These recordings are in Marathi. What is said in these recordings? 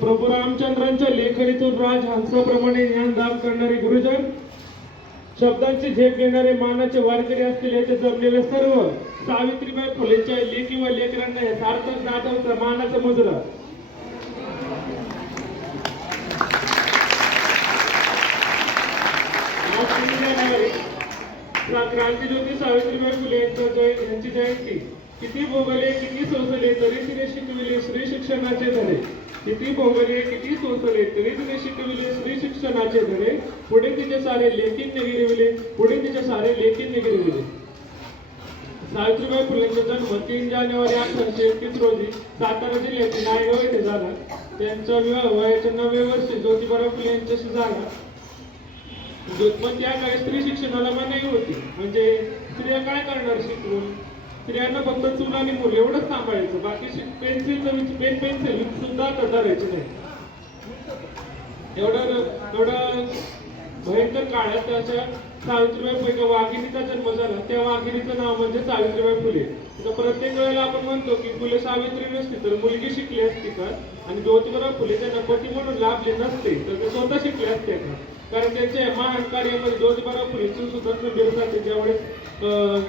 प्रभू रामचंद्रांच्या लेखणीतून राजहंसाप्रमाणे ज्ञान दान करणारे गुरुजन शब्दांची झेप घेणारे मानाचे वारकरी असतील येथे जमलेले सर्व. सावित्रीबाई फुलेच्या लेखी व लेकरांना हे सार्थक जाधवचा मानाचा मुजरा क्रांतीज्योती सावित्रीबाई फुले यांचा जय यांची जयंती. किती भोगले किती सोसले तरी तिने शिकविले श्री शिक्षणाचे धरे किती भोगले किती सोसले तरी तिने शिकविले. स्त्री शिक्षणाचे धडे पुढे तिचे सारे लेखींनी गिरविले पुढे तिचे सारे लेखींनी गिरविले सावित्रीबाई फुलेंचा जन्म तीन जानेवारी अठराशे एकतीस रोजी सातारा जिल्ह्यातील नायगाव येथे झाला. त्यांचा विवाह वयाच्या नवव्या वर्षी ज्योतिबाराव फुले यांच्याशी झाला. पण त्या काळी स्त्री शिक्षणाला मनाई होती. म्हणजे स्त्रिया काय करणार शिकवून? स्त्रियांना फक्त चूल आणि मूल एवढंच सांभाळायचं. बाकी पेन्सिलचं पेन पेन्सिल सुद्धा आता नाही. एवढं एवढं भयंकर काळात त्याच्या सावित्रीबाई फुले वाघिणीचा जन्म झाला. त्या वाघिणीचं नाव म्हणजे सावित्रीबाई फुले. तर प्रत्येक वेळेला आपण म्हणतो की फुले सावित्री नसती तर मुलगी शिकली असती का? आणि ज्योतिबाराव फुले त्यांना पती म्हणून लाभले नसते. तर ते स्वतः शिकले असते का? कारण त्यांच्या महान कार्यामध्ये ज्योतिबाराव फुलेंची सुद्धा खंबीर जाते ज्यावेळेस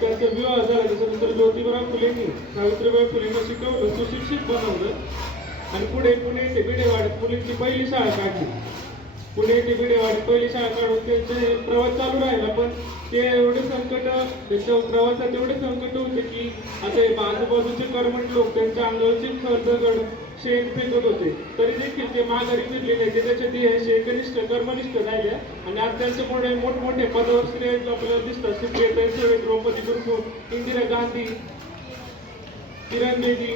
त्यांचा विवाह झाला त्याच्यानंतर ज्योतिबाराव फुलेंनी सावित्रीबाई फुलेंना शिकवलं सुशिक्षित बनवलं. आणि पुढे पुणे ते बिडेवाड्यात मुलींची पहिली शाळा काढली. पुणे ते बिडेवाड्यात पहिली शाळा काढून त्यांचे प्रवास चालू राहिला पण ते एवढे संकट त्याच्या प्रवासात एवढे संकट होते की आता आजूबाजूचे कर्मठ लोक त्यांच्या अंगावरचे खर्दगड शेण फेकत होते. तरी देखील ते माघारी फिरले नाही. ते त्याच्या देहाचे एकनिष्ठ कर्मनिष्ठ राहिले आणि आज त्यांच्या पुढे मोठमोठे पदावर स्त्रिया आपल्याला दिसतात. सुप्रिया सुळे द्रौपदी मुर्मू इंदिरा गांधी किरण बेदी.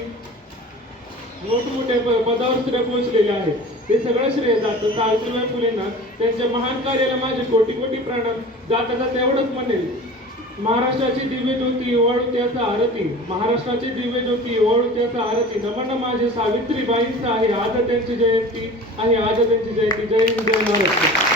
मोठमोठ्या पदावर स्त्रिया पोहोचलेल्या आहेत. ते सगळं श्रेय जातं. सावित्रीबाई फुलेंना त्यांच्या महान कार्याला माझे कोटी कोटी प्रणाम जाता जाता एवढंच म्हणेल. महाराष्ट्राची दिव्य ज्योती ओवाळू त्याचा आरती. महाराष्ट्राची दिव्य ज्योती ओवाळू त्याचा आरती. नमन माझे सावित्रीबाईंचा आहे आज त्यांची जयंती आहे. आज त्यांची जयंती. जय हिंद जय महाराष्ट्र.